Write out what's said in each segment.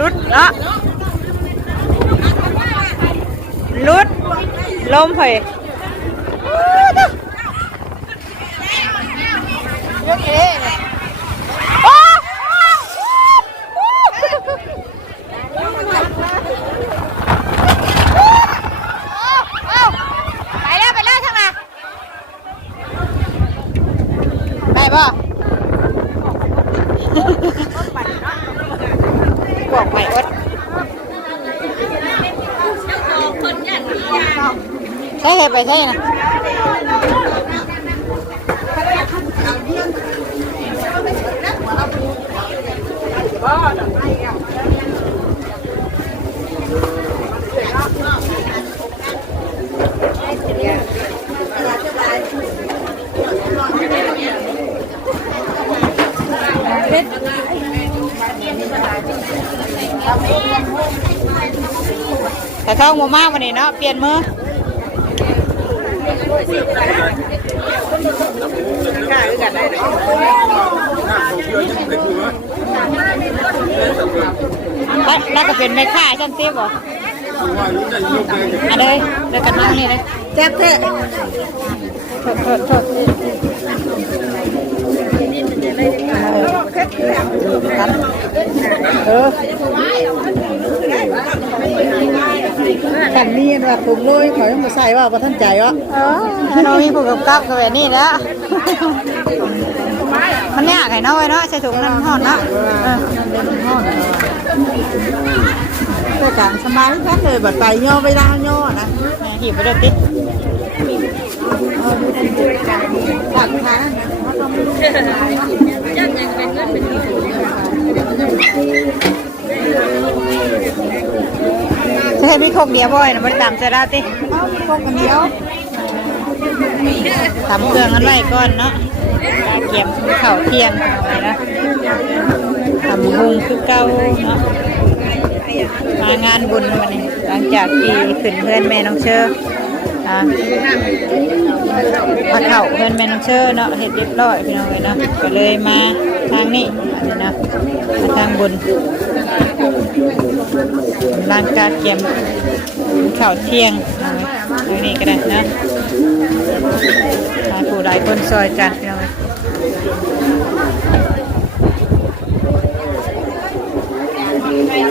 ลุดละลุดลมเฮ้ยอะเอ๊ะโอ้ไปแล้วไปแล้วทางไหนได้ป่ะ กวกใหม่อดใช่เหตุไปใช่นะ แต่ท้องบ่มากวันนี้เนาะเปลี่ยนมือไปแล้วก็เป็นแม่ค้าฉันเตี้ยบ่อันเลยเดี๋ยวกันนั่งนี่เลยแจ๊บเท่โทษโทษโทษ เออขันนี้แบบถุงลุยขอยังมาใส่ว่าประท่านใจวะเออเรามีผูกกับกับกับแบบนี้แล้วมันยากไงเนาะเว้ยเนาะใส่ถุงนั้นห่อนเนาะเออแต่การสบายแค่เลยบัดไปย่อไปล่าย่อนะแม่หีบไปเลยติ ผักทานจะให้มีคกเดียวบ่อยนะมันตามจะได้ติเอาพวกกันเดียวทำเครื่องกันไว้ก่อนเนาะเกียมข้าวเที่ยงเอาไว้นะทำหุงคือเก่าเนาะมางานบุญวันนี้ หลังจากที่ขึ้นเพื่อนแม่น้องเชอร์ อ่ามาเข่าเพื่อนแมนเชอร์เนาะเห็ดเรียบร้อยพี่น้องเลยเนาะก็เลยมาทางนี้อันนี้นะมาทางบุญร่างการเกียมข้าเที่ยงเอาไว้ตรงนี้ก็ได้นะหลายผู้หลายคนซอยจันพี่น้องเอ้ย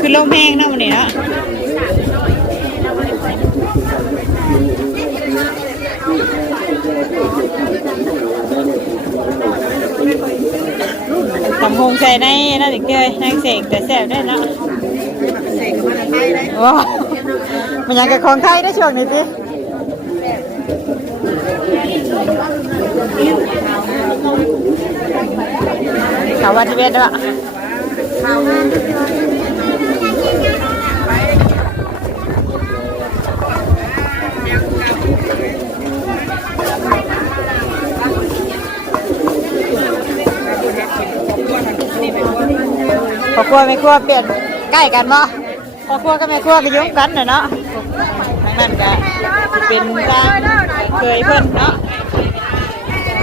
คือลมแห้งเนาะวันนี้เนาะ ทำโฮงใส่ในนั่นอีกเลยนางเสกแต่แสบได้เนาะเสกกับมันไทยเลยโอ้มันยังกับของไทยได้ช่วงนี้สิขาววันที่เบ็ดด้วย อครัวไม่ครัวเปลี่ยนใกล้กันบ่พอครัวก็ไม่ครัวก็ยุ่งกันน่ะเนาะทางนั้นก็เป็นทางเคยเพิ่นเนาะ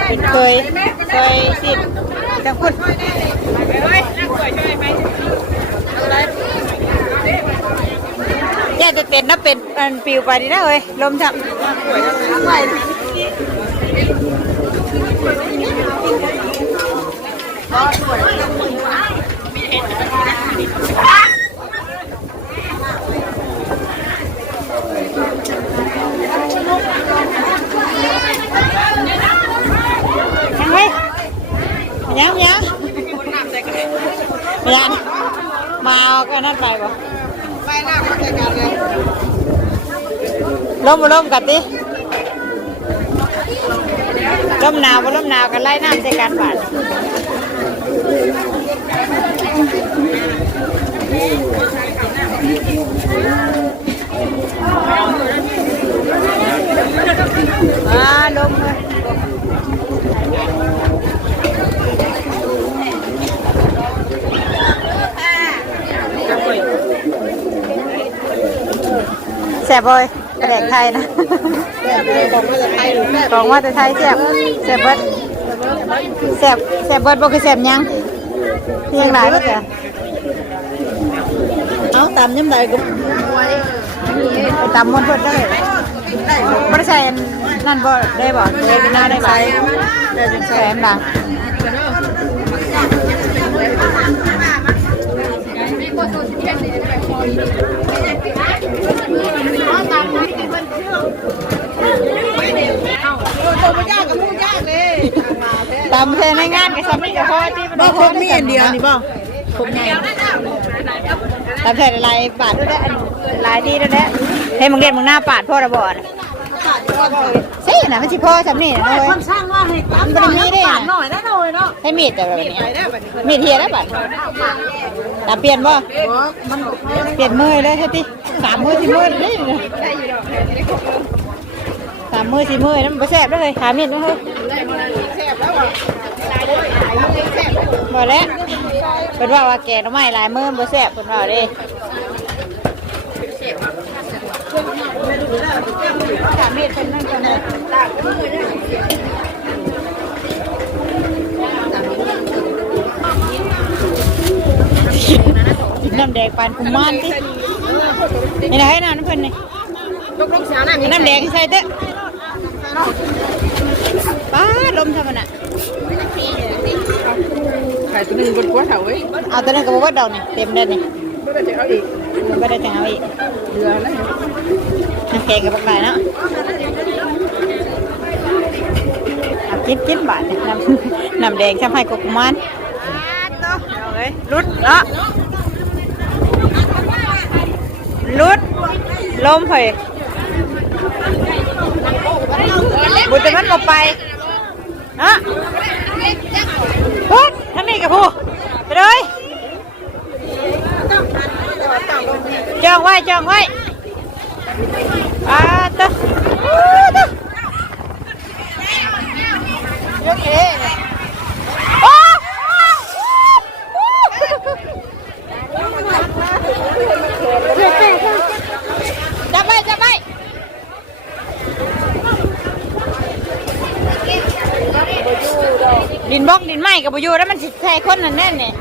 เป็นเคยเคยสิจังพุ่นแย่จะเต้นนะเป็นอันปิวไปดีนะเอ้ยลมจับยังไงยั งยังยังมาเอากันนั่นไปบ่ไปน้าเขาจัดการเลยล้มบ่ล้มกันดิล้มหนาวบ่ล้มหนาวกันไล่น้ำใส่กันบาด อ่าลมเลยแซ่บเลยกระแดกไทยนะแบบเลยบอกว่าจะไทยหรือแบบของว่าแต่ไทยแซ่บแซ่บเบิดแซ่บแซ่บเบิดบ่คือแซ่บหยังแเพียงหลายก็จะเอาตามยำใดก็ไปตามมนต์เพิ่นได้เลยบ่ได้ใส่อันนั่นบ่ได้บ่ได้เป็นหน้าได้บ่ได้จังแสใส่มดังตามเธอในงานกับสามีกับพ่อที่มันบ่ครบมีอันเดียวนี่บ่ครบไงตามเธอลายปาดด้วยได้ลายดีด้วยได้ให้มึงเรียนมึงหน้าปาดพ่อระบอดสินะมันสิพ่อสำนี่นะเว้ยคนสร้างว่าให้ตามมันบ่ได้มีได้หนะน่อยได้หน่อยเนาะให้มีดแต่แบบนี้มีดเทียได้บัดตามเปลี่ยนบ่บ่มันเปลี่ยนมือเลยให้ติสามมือสี่มือเลยสามมือสี่มือนั่นมันบ่แซ่บแล้วเลยขามีดนะเฮ้ยบ่แล้ว เป็นว่าว่าแกงหน้ำไม้ลายมือมันบ่แซ่บเป็นว่าเด้ขามีดเป็นนั่นกันเลยกินน้ำแดงปานกุมารตินี่นะให้น้ำเพิ่นนี่ลูกๆสาวน่ะมีน้ำแดงใส่เต้ป้าลมทำมันอะ ไข่ตัวนึงบนหัวเถาเว้ยเอาตัวนั้นกับว่าเดานี่เต็มได้นี่บ่ได้จะเอาอีกไม่ได้จังเอาอีกเรือแล้วน้ำแกงกับปลาไหลเนาะเอากินกินบาทนี่น้ำน้ำแดงช่ำให้กบกุมันเอาเลยรุดเนาะรุดลมเผยบุตรแต่มันบอกไปเนาะพุด ท่านนี่กับผู้ไปเลยจองไว้จองไว้อ่าตัวอู้ตัวยกเอ๋จับไปจับไป ดินบล็อกดินไม้กับอยูแล้วมันสิใส่คนนั่นแน่เนี่ย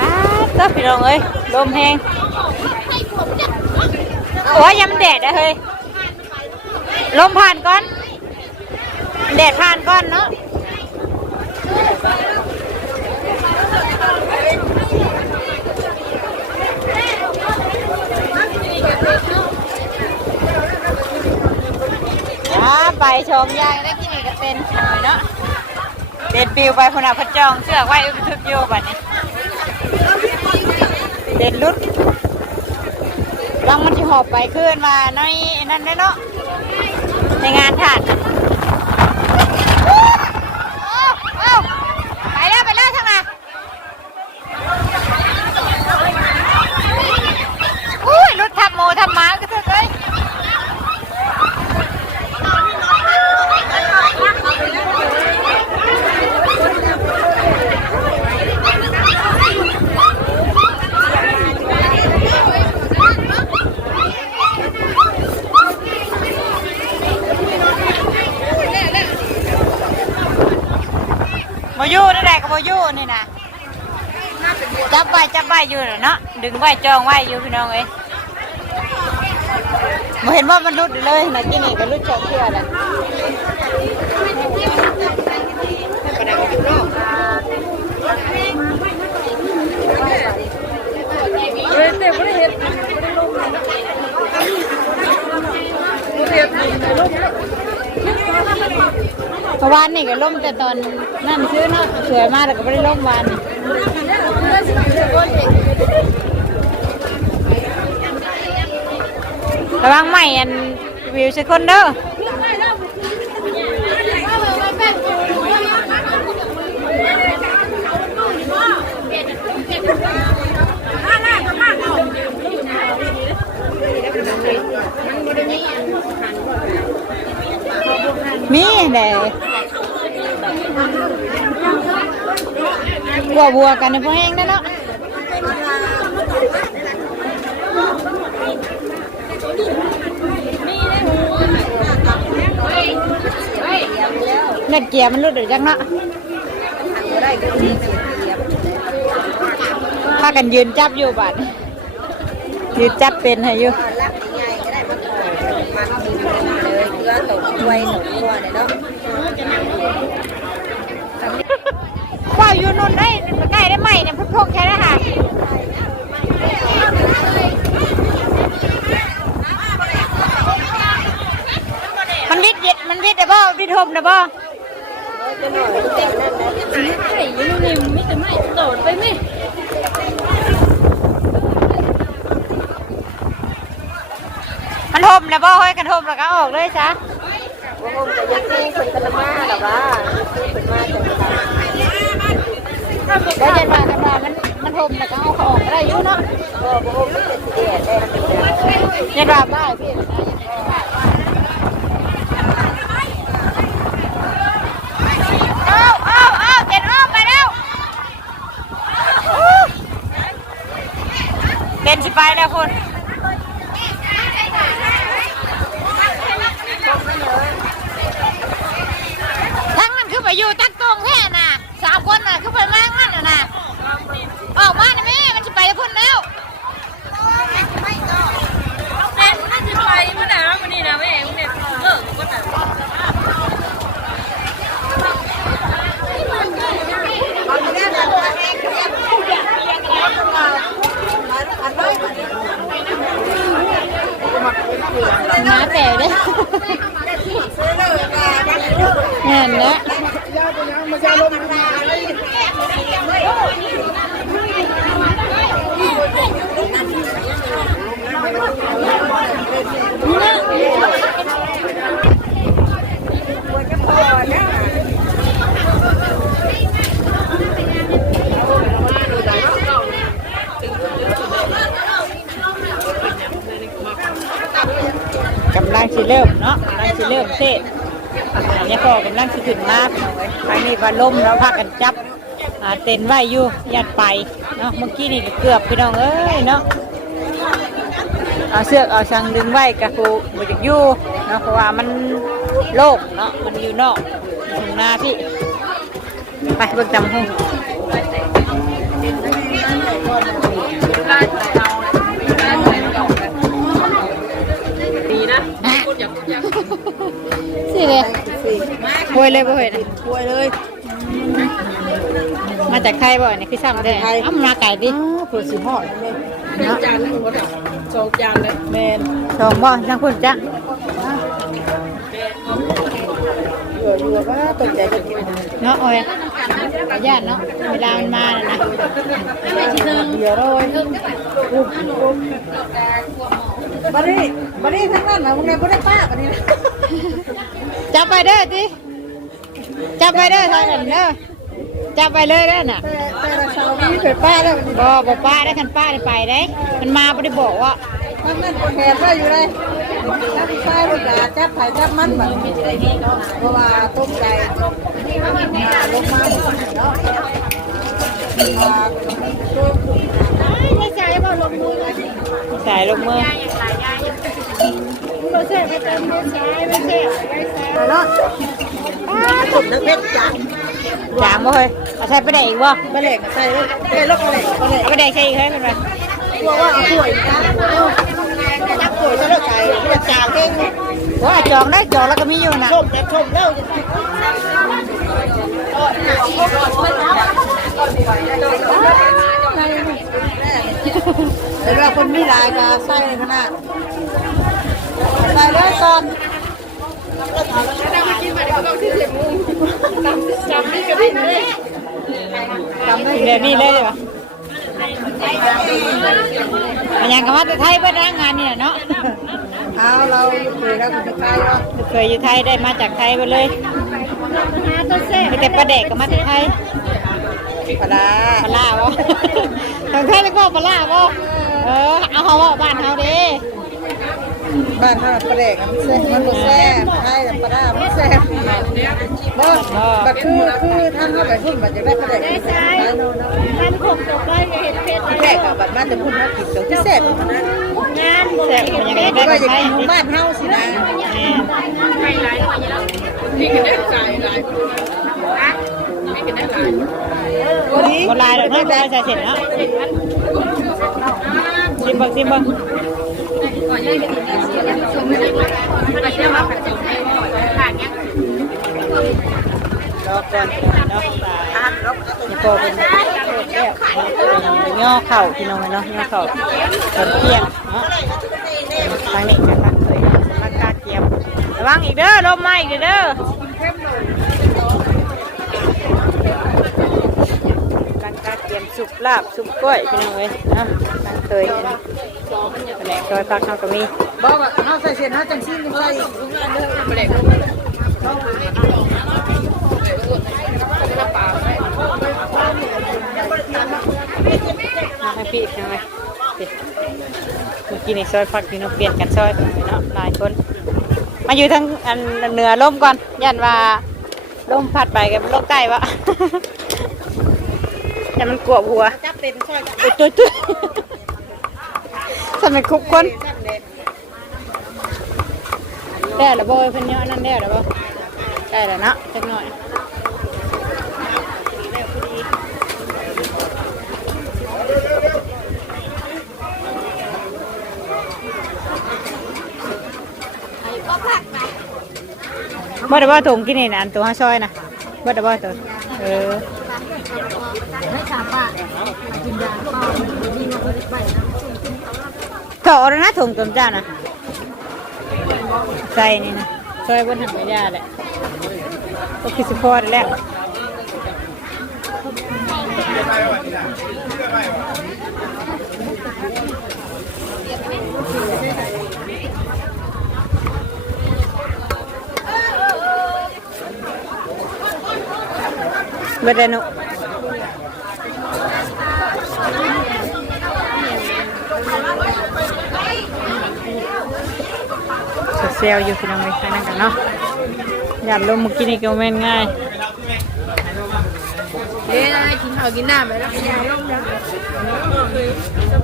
อ้าตัวพี่น้องเอ้ยลมแห้งโอ้ยยังแดดอะเฮ้ยลมผ่านก่อน แดดผ่านก่อนเนาะ ไปชมยายได้กินอีกก็เป็นหน่อยเนาะเด็ดปิวไปคนอาพระจองเชือกไว้ทึบโยบัดนี้เด็ดลุดลังมันจะหอบไปขึ้นมาในนั่นได้เนาะในงานถาดน่ะเอ้าไปแล้วไปแล้วทางน่ะอุ้ยรถทับโมทับหมาก็เถอะเอ้ย มาอยู่นั่นแหละก็มาอยู่นี่นะจับไว้จับไว้อยู่เนาะดึงไว้จองไว้อยู่พี่น้องเอ้ยมาเห็นว่ามันรุดเลยนะที่นี่ก็รุดชอบเชื่อเห็นไม่ได้ลยเมื่ อวานนี่ก็ล่มแต่ตอนนั่นซื้อเนาะสวยมากแต่ก็ไม่ได้ล่มวานระวังใหม่อันวิวสักคนเด้อ มีแหละกลัวบัวกันในพวกแห้งได้เนาะเงินเกียร์มันรุดเดี๋ยวจังเนาะบ่ได้ก็ดีเสียเสียพากันยืนจับอยู่บัดยืนจับเป็นให้อยู่ ตกไว้หนกลัวเนี่ยเนาะว่าอยู่นู่นได้ใกล้ได้ไหมเนี่ยพุทโธแค่นั้ค่ะมันวิดเย็ดมันวิดได้บ่วิดหมได้บ่จะหน่อยเต็มนั่นนะไข่ยังนิ่มไม่แต่ไม่โดดไปไหมมันหมแล้วบ่เฮ้ยกันหมแล้วก็ออกเลยจ้ะ ว่าผมจะยังซื้อคนกันมาหรอวะคนมาจังหวัดแล้วเย็นมากันมามันมันหมแล้วก็เอาเขาออกได้อยู่เนาะก็บ่ผมเป็นเดียได้เย็นมาได้พี่เอาเอาเอาเจ็ดออกไปแล้วอู้เล่นสิไปแล้วคุณทั้งนั้นคื อไปอยู่ตั้งตรงแค่น่ะสามคนน่ะคือไปมากมันน่ะนะออกมาน่ะแม่มันจะไปพุ่นแล้วเด็ดน่าจะไปเมื่อไหร่วันนี้นะแม่เด็ดเลิกก็แต่น้าแต่เด้อเห็นแล้ว กำลังสิเริ่มเนาะกำลังสิเริ่มเท ศอันนี้ก็กำลังสิขึ้นมาครั้งนี้ว่าล่มแล้วพากันจับอ่าเต็นไว้อยู่ยัดไปเนาะเมื่อกี้นี่ก็เกือบพี่น้องเอ้ยเนาะเอาเสือกเอาชังดึงไว้กับครูบุจกอยู่เนาะเพราะว่ามันโล่งเนาะมันอยู่นอกถึงหน้าพี่ไปเบิ่งจำห้อง สิเลยโวยเลยบ่เห็นป่วยเลย มาจากไทยบ่นี่คือซ้ำได้เอ้ามันมาไก่ดิอ้าวปวดสิหอดเลยหนึ่งจานนึงก็ได้สองจานเลยแมนสองบ่จังพุ่นจ้ะอยู่อยู่ก็ตกใจจะกินเนาะโอ้ยขอญาติเนาะเวลามันมาน่ะนะเดี๋ยวเลยอุ๊ บอุ๊บบัดนี้บัดนี้ทั้งนั้นนะมึงไงบ่ได้ป้าบัดนี้นะจับไปเด้อติจับไปเด้อทางนั้นเด้อจับไปเลยเด้อน่ะแต่แต่ละเช้านี้เคยป้าแล้วบัดนี้บ่บ่ป้าได้คันป้าได้ไปได้ มันมาบ่ได้บอกว่าทั้งนั้นแขนได้อยู่เลยจับใส่รถดาจับไผ่จับมันแบบเพราะว่าต้มไก่ลงมาเนาะมาไม่ ใช่บ่ลงมือใส่ลงมือเนาะผมนักเพชรจ้ะจามบ่เฮ้ยเอาใส่ไปได้อีกบ่มาเหล็กใส่เลยใส่ลูกมาเหล็กมาเหล็กเอาไปได้ใส่อีกเฮ้ยเป็นไงกลัวว่าเอาป่วยนะจับป่วยจะเลิกไก่จะจ่าเก่งว่าจองได้จองแล้วก็มีอยู่น่ะชมจะชมแล้ว เห็นว่าคนมีลายก็ใส่ขนาดใส่เลยก่อนจำได้แบบนี้เลยเหรอมันยังกับว่าแต่ไทยเพื่อนงานนี่แหละเนาะเอาเราเคยแล้วคุณใครว่าเคยอยู่ไทยได้มาจากไทยไปเลยมีแต่ประเด็กกับมาจากไทยปลาปลาล่าวะทางไทยเรียกว่าปลาล่าวะ เออ เอาเขาว่าบ้านเขาด้บ้านเราปลาเด็กมันแซ่บมันแซ่บไทยปลามันแซ่บ่แบบคือคือท่านเข้าไปพุ่นมันจะได้ปลาเด็กได้ใช่ท่านผมจบได้เห็นเพชรแรกกับบัดบ้านจะพุ่นเขากินตรงที่แซ่บนะงานแซ่บมันยังไงเพได้ราะว่ากับอย่างนี้บ้านเฮาสินะไฮไลท์กว่าเยอะพี่กันได้ใจหลายพี่กันได้หลายคนลายเลยเนาะใส่เสร็จเนาะซิมบงซิมบังก่อนยังจะมีเสียงชมไม่ได้มาเชื่อมาผัดจงให้านยังก่อนเนาะตานี่พอเป็นย่อเข่าพี่น้องเนาะย่อเข่าตอนเที่ยงเนาะทางนี้กันทางเคยสำนักกาเกียมระวังอีกเด้อลมมาอีกเด้อ การกาเกียมสุกลาบสุกกล้วยพี่น้องเอ้ยนะทางเคยแผนกซอยพักเขาก็มีบอกว่าเฮาใส่เสียนเฮาจังซี่จังไสเด็กมาให้พี่ใช่ไหมพี่เมื่อกี้นี่ซอยพักพี่น้องเปลี่ยนกันซอยเนาะหลายคน มาอยู่ทางอันเหนือลมก่อนยันว่าลมพัดไปกับลมใต้วะ แต่มันกลัวหัวจับเป็นซอยตุ้ยตุ้ยตุ้ยสมัยคุกคนได้แล้วบ่เพิ่นเนาะนั่นได้แล้วบ่ได้แล้วเนาะจักหน่อยบ่ได้บ่ถุงกินนี่นะอันตัวห้าซอยนะบ่ได้บ่ตัวเออ เกาะแล้วนะถุงต้มจ้านะใส่นี่นะซอยบนถังไม่ได้แหละก็คือสิพอได้แล้วเบดเนุ ซลอยู่พี่น้องเลยไปนั่งกันเนาะอยากลงมือกี้นี่ก็แม่นง่ายเฮ้ยกินข้าวกินน้ำไปแล้วกินร่มแล้ว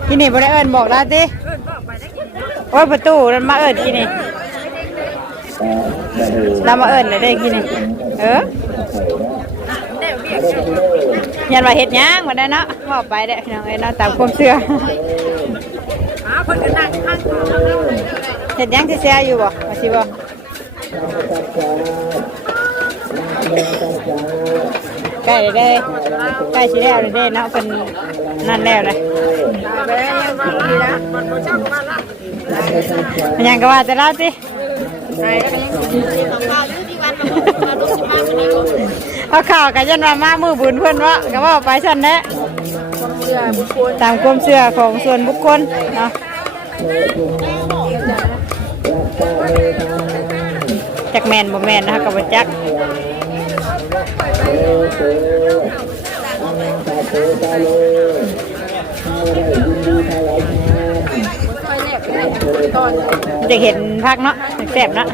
กินนี่บ่ได้เอิญบอกแล้วติโอ้ยประตูมันมาเอิญกินนี่เรามาเอิญเลยได้กินนี่เออยันว่าเฮ็ดหยังมาได้เนาะบอกไปได้พี่น้องเอ้ยเนาะตามความเชื่ออ้าวคนก็นั่างเฮ็ดหยังสิแซ่อยู่บ่ สิบ่ใกล้เลยเด้ใกล้สิแล้วเลยเด้เนาะเพิ่นนั่นแล้วเลยไปแล้วยังดีนะมันก็ช่างมาละมันยังก็ว่าแต่ละสิใช่แล้วก็ยังกินข้าวอยู่ที่วันมาสิเอาข่าวกันยันว่ามามือบุญเพื่อนวะก็ว่าไปสันแหละเชื่ตามความเชื่อของส่วนบุคคลเนาะ จักแมนบ่แมนนะคะกับจักจะเห็นพักเนาะแซ่บเนาะ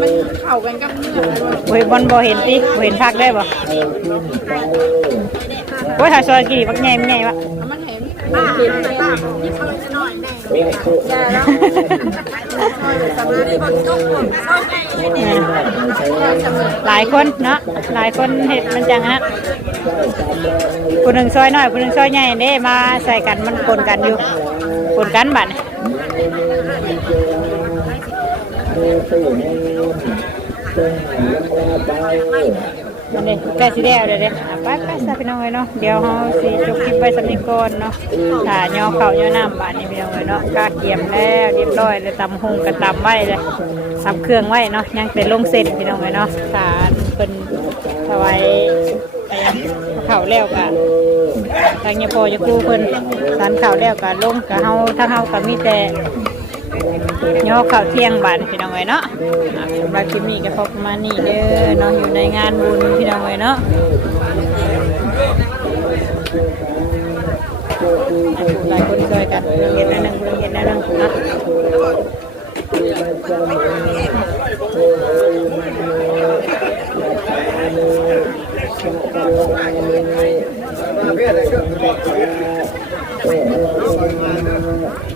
มันเข้ากันกับเนื้อโอ้ยบอลบ่เห็นติเห็นพักได้บ่โอ้ยถ้าซอยกี่พักใหญ่มันใหญ่วะมัน ป้าเห็นตาที่เขาจะนอนได้ใช่แล้วสำหรับคนทุกคนชอบให้เออหลายคนเนาะหลายคนเห็ดมันจังนะผู้หนึ่งซอยน้อยผู้หนึ่งซอยใหญ่เด้มาใส่กันมันปนกันอยู่ปนกันบัดนี้ มันนี่ใกล้สิแล้วเด้อเด้อะไปไปซะพี่น้องเอ้ยเนาะเดี๋ยวเฮาสิจบคลิปไว้สำนี้ก่อนเนาะถ้าย่อเข้าย่อน้ำบาดนี้พี่น้องเอ้ยเนาะกาเกียมแล้วเรียบร้อยเลยตำหงกระตำไว้เลยตำเครื่องไว้เนาะยังแต่ลงเส้นพี่น้องเอ้ยเนาะสารเพิ่นถวายไปยังข้าวแล้วก็ทางยาพอยาครูเพิ่นสารข้าวแล้วก็ลงก็เฮาทาเฮาก็มีแต่ ย่อข้าวเที่ยงบานพี่น้องเอ้เนาะอสำหรับคิปนี้ก็พบมาณนี้เด้อเนาะอยู่ในงานบุญพี่น้องเอ้เนาะหลายคนช่วยกันเย็นนะนั่งเย็นนะนั่งนะเ